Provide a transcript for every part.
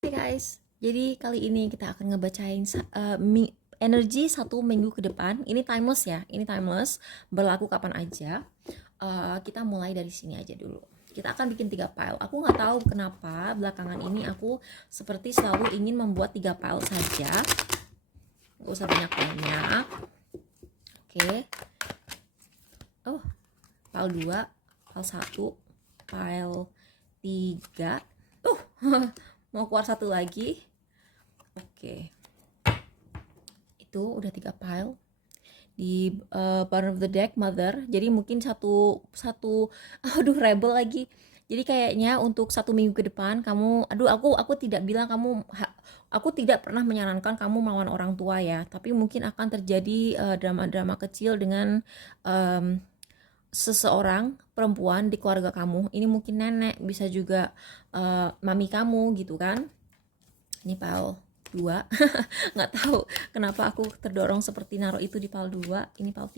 Hai guys, jadi kali ini kita akan ngebacain energi 1 minggu ke depan. Ini timeless ya, ini timeless, berlaku kapan aja. Kita mulai dari sini aja dulu. Kita akan bikin 3 file. Aku nggak tahu kenapa belakangan ini aku seperti selalu ingin membuat 3 file saja. Nggak usah banyak-banyak. Oke. Oh, file 2, file 1, file 3. Mau keluar satu lagi. Oke. Itu udah 3 file di bottom of the deck mother. Jadi mungkin satu satu aduh rebel lagi. Jadi kayaknya untuk 1 minggu ke depan kamu, aduh aku tidak bilang kamu, aku tidak pernah menyarankan kamu melawan orang tua ya, tapi mungkin akan terjadi drama-drama kecil dengan um, seseorang perempuan di keluarga kamu. Ini mungkin nenek, bisa juga mami kamu gitu kan. Ini file 2. Nggak tahu kenapa aku terdorong seperti naruh itu di file 2. Ini file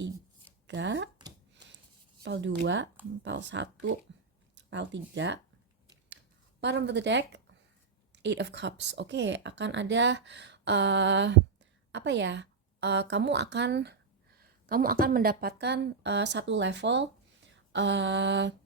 3, file 2, file 1, file 3. Bottom of the deck, 8 of Cups. Oke, akan ada apa ya, kamu akan mendapatkan satu level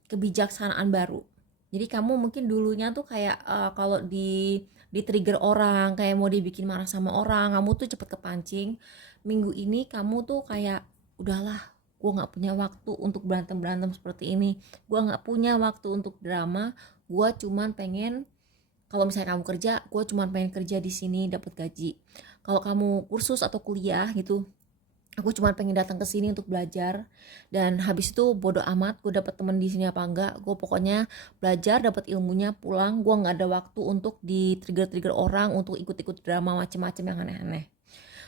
kebijaksanaan baru. Jadi kamu mungkin dulunya tuh kayak kalau di trigger orang, kayak mau dibikin marah sama orang, kamu tuh cepet kepancing. Minggu ini kamu tuh kayak udahlah, gue nggak punya waktu untuk berantem berantem seperti ini. Gue nggak punya waktu untuk drama. Gue cuman pengen, kalau misalnya kamu kerja, gue cuman pengen kerja di sini dapat gaji. Kalau kamu kursus atau kuliah gitu, aku cuma pengen datang ke sini untuk belajar, dan habis itu bodo amat gue dapet temen di sini apa enggak. Gue pokoknya belajar, dapat ilmunya, pulang. Gue nggak ada waktu untuk di trigger orang untuk ikut-ikut drama macem-macem yang aneh-aneh.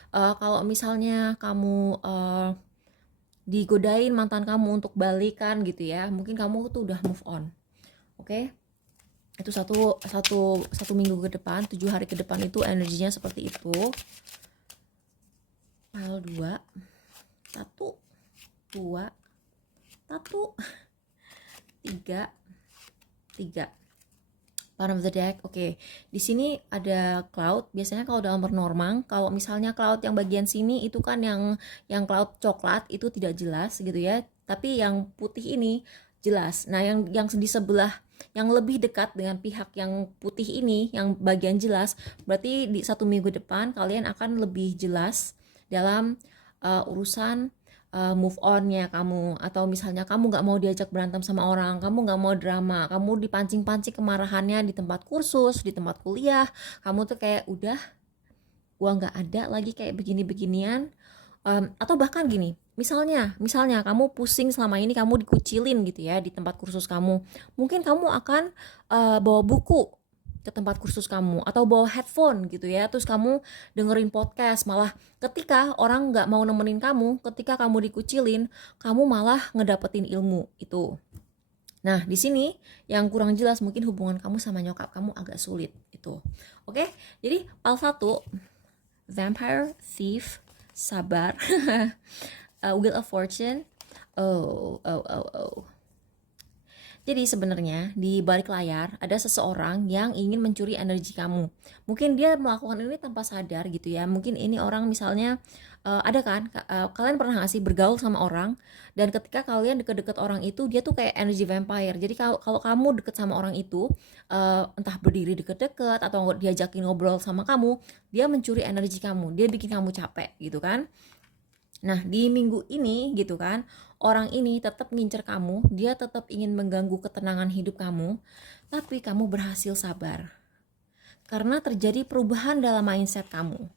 Kalau misalnya kamu digodain mantan kamu untuk balikan gitu ya, mungkin kamu tuh udah move on. Oke. Itu satu satu satu minggu ke depan, 7 hari ke depan itu energinya seperti itu. File 2, 1, 2, 1, 3, 3. Bottom of the deck. Oke. Di sini ada cloud. Biasanya kalau dalam normal, kalau misalnya cloud yang bagian sini itu kan yang cloud coklat itu tidak jelas gitu ya. Tapi yang putih ini jelas. Nah, yang di sebelah yang lebih dekat dengan pihak yang putih ini, yang bagian jelas, berarti di 1 minggu depan kalian akan lebih jelas dalam urusan move onnya kamu, atau misalnya kamu nggak mau diajak berantem sama orang, kamu nggak mau drama, kamu dipancing-pancing kemarahannya di tempat kursus, di tempat kuliah, kamu tuh kayak udah, gua nggak ada lagi kayak begini-beginian. Atau bahkan gini, misalnya kamu pusing selama ini, kamu dikucilin gitu ya di tempat kursus kamu, mungkin kamu akan bawa buku ke tempat kursus kamu, atau bawa headphone gitu ya, terus kamu dengerin podcast. Malah ketika orang nggak mau nemenin kamu, ketika kamu dikucilin, kamu malah ngedapetin ilmu itu. Nah, di sini yang kurang jelas mungkin hubungan kamu sama nyokap kamu agak sulit itu. Oke, jadi file 1, Vampire, Thief, Sabar, Wheel of Fortune. Oh. Jadi sebenarnya di balik layar ada seseorang yang ingin mencuri energi kamu. Mungkin dia melakukan ini tanpa sadar gitu ya. Mungkin ini orang misalnya ada kan, kalian pernah nggak sih bergaul sama orang, dan ketika kalian deket-deket orang itu, dia tuh kayak energi vampire. Jadi kalau kamu deket sama orang itu, entah berdiri deket-deket atau diajakin ngobrol sama kamu, dia mencuri energi kamu, dia bikin kamu capek gitu kan. Nah, di minggu ini gitu kan, orang ini tetap ngincer kamu, dia tetap ingin mengganggu ketenangan hidup kamu, tapi kamu berhasil sabar. Karena terjadi perubahan dalam mindset kamu.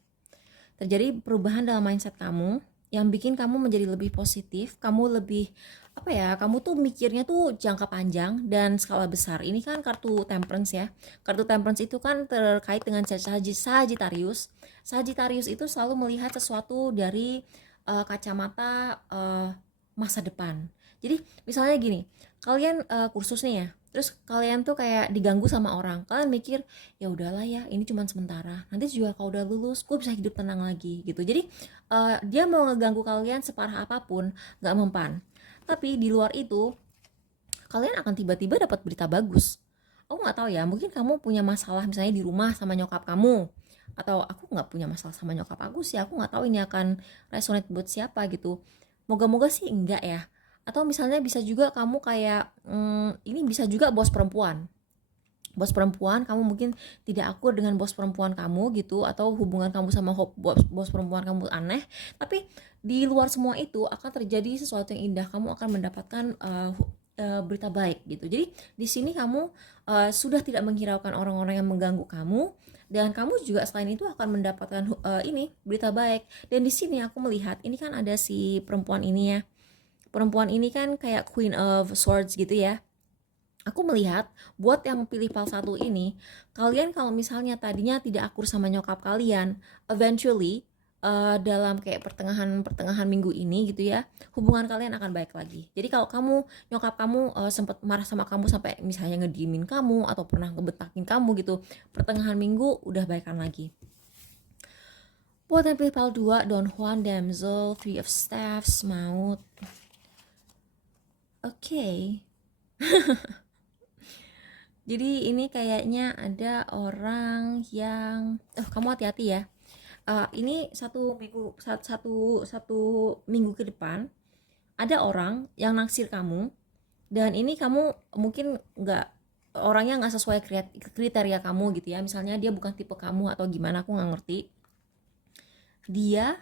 Terjadi perubahan dalam mindset kamu yang bikin kamu menjadi lebih positif, kamu lebih apa ya, kamu tuh mikirnya tuh jangka panjang dan skala besar. Ini kan kartu Temperance ya. Kartu Temperance itu kan terkait dengan Sagittarius. Sagittarius itu selalu melihat sesuatu dari kacamata masa depan. Jadi misalnya gini, kalian kursus nih ya, terus kalian tuh kayak diganggu sama orang, kalian mikir ya udahlah ya, ini cuma sementara, nanti juga kalau udah lulus gue bisa hidup tenang lagi gitu. Jadi dia mau ngeganggu kalian separah apapun nggak mempan. Tapi di luar itu, kalian akan tiba-tiba dapat berita bagus. aku nggak tahu ya, mungkin kamu punya masalah misalnya di rumah sama nyokap kamu, atau aku nggak punya masalah sama nyokap aku sih, aku nggak tahu ini akan resonate buat siapa gitu. Moga-moga sih enggak ya. Atau misalnya bisa juga kamu kayak ini bisa juga bos perempuan kamu mungkin tidak akur dengan bos perempuan kamu gitu, atau hubungan kamu sama bos perempuan kamu aneh, tapi di luar semua itu akan terjadi sesuatu yang indah, kamu akan mendapatkan berita baik gitu. Jadi di sini kamu sudah tidak menghiraukan orang-orang yang mengganggu kamu, dan kamu juga selain itu akan mendapatkan ini berita baik. Dan di sini aku melihat ini kan ada si perempuan ini ya, perempuan ini kan kayak Queen of Swords gitu ya. Aku melihat buat yang pilih PAL 1 ini, kalian kalau misalnya tadinya tidak akur sama nyokap kalian, eventually dalam kayak pertengahan minggu ini gitu ya, hubungan kalian akan baik lagi. Jadi kalau kamu nyokap kamu sempat marah sama kamu sampai misalnya ngediemin kamu atau pernah ngebetakin kamu gitu, pertengahan minggu udah baikan lagi. Buat yang pilih PAL 2, Don Juan, Damsel, Three of Staffs, Maut. Oke. Jadi ini kayaknya ada orang yang kamu hati-hati ya. Ini satu minggu ke depan ada orang yang naksir kamu, dan ini kamu mungkin nggak, orangnya nggak sesuai kriteria kamu gitu ya. Misalnya dia bukan tipe kamu atau gimana, aku nggak ngerti. Dia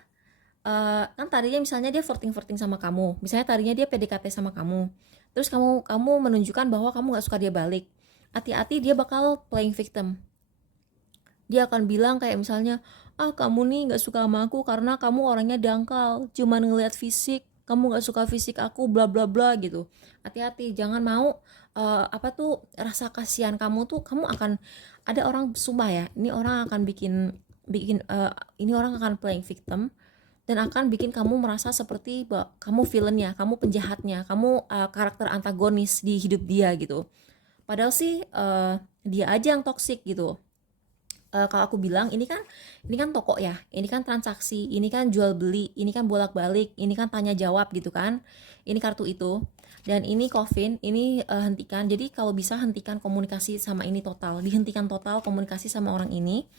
kan tadinya misalnya dia flirting sama kamu, misalnya tadinya dia PDKT sama kamu, terus kamu menunjukkan bahwa kamu nggak suka dia balik. Hati-hati, dia bakal playing victim. Dia akan bilang kayak misalnya, kamu nih nggak suka sama aku karena kamu orangnya dangkal, cuman ngelihat fisik, kamu nggak suka fisik aku, bla bla bla gitu. Hati-hati, jangan mau rasa kasihan kamu tuh, kamu akan ada orang, sumpah ya, ini orang akan bikin bikin ini orang akan playing victim dan akan bikin kamu merasa seperti kamu villainnya, kamu penjahatnya, kamu karakter antagonis di hidup dia gitu. Padahal sih dia aja yang toksik gitu. Kalau aku bilang ini kan toko ya, ini kan transaksi, ini kan jual beli, ini kan bolak-balik, ini kan tanya jawab gitu kan, ini kartu itu, dan ini coffin, ini hentikan. Jadi kalau bisa hentikan komunikasi sama ini total, dihentikan total komunikasi sama orang ini.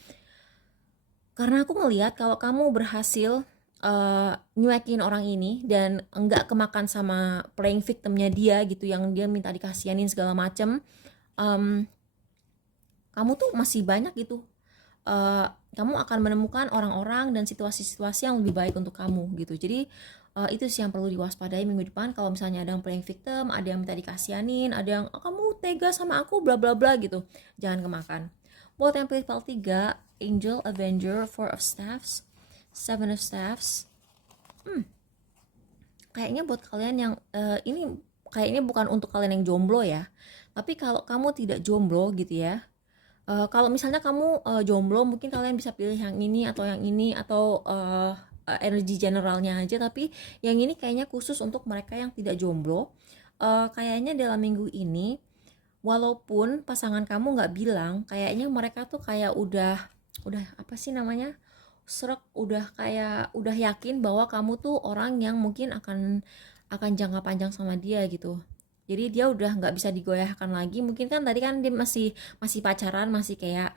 Karena aku ngelihat kalau kamu berhasil nyuekin orang ini dan enggak kemakan sama playing victimnya dia gitu, yang dia minta dikasihanin segala macem, kamu tuh masih banyak gitu. Kamu akan menemukan orang-orang dan situasi-situasi yang lebih baik untuk kamu gitu. Jadi itu sih yang perlu diwaspadai minggu depan. Kalau misalnya ada yang playing victim, ada yang minta dikasihanin, ada yang kamu tega sama aku bla bla bla gitu, jangan kemakan. Buat yang pilih PAL 3, Angel, Avenger, Four of Staffs, Seven of Staffs. Kayaknya buat kalian yang ini kayaknya bukan untuk kalian yang jomblo ya. Tapi kalau kamu tidak jomblo gitu ya, kalau misalnya kamu jomblo, mungkin kalian bisa pilih yang ini atau energi generalnya aja. Tapi yang ini kayaknya khusus untuk mereka yang tidak jomblo. Kayaknya dalam minggu ini, walaupun pasangan kamu nggak bilang, kayaknya mereka tuh kayak udah apa sih namanya, udah yakin bahwa kamu tuh orang yang mungkin akan jangka panjang sama dia gitu. Jadi dia udah nggak bisa digoyahkan lagi. Mungkin kan tadi kan dia masih pacaran, masih kayak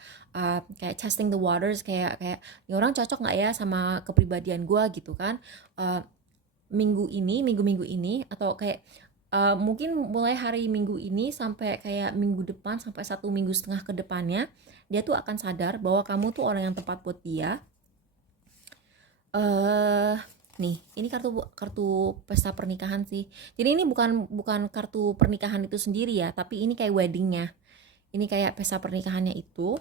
testing the waters, kayak ini orang cocok nggak ya sama kepribadian gue gitu kan. Minggu-minggu ini atau kayak mungkin mulai hari Minggu ini sampai kayak minggu depan, sampai 1,5 minggu ke depannya, dia tuh akan sadar bahwa kamu tuh orang yang tepat buat dia. Nih, ini kartu pesta pernikahan sih. Jadi ini bukan kartu pernikahan itu sendiri ya, tapi ini kayak weddingnya. Ini kayak pesta pernikahannya itu.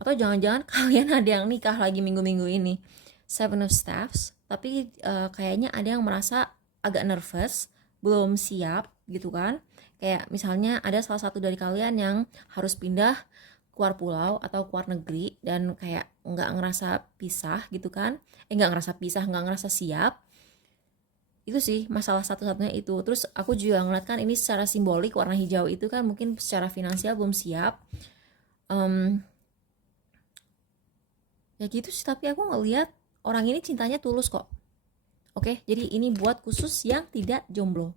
Atau jangan-jangan kalian ada yang nikah lagi minggu-minggu ini. Seven of Staffs, tapi kayaknya ada yang merasa agak nervous, belum siap gitu kan. Kayak misalnya ada salah satu dari kalian yang harus pindah keluar pulau atau keluar negeri dan kayak nggak ngerasa pisah gitu kan, nggak ngerasa siap. Itu sih masalah satu-satunya itu. Terus aku juga ngeliat kan ini secara simbolik, warna hijau itu kan mungkin secara finansial belum siap. Ya gitu sih, tapi aku ngeliat orang ini cintanya tulus kok. Oke, jadi ini buat khusus yang tidak jomblo.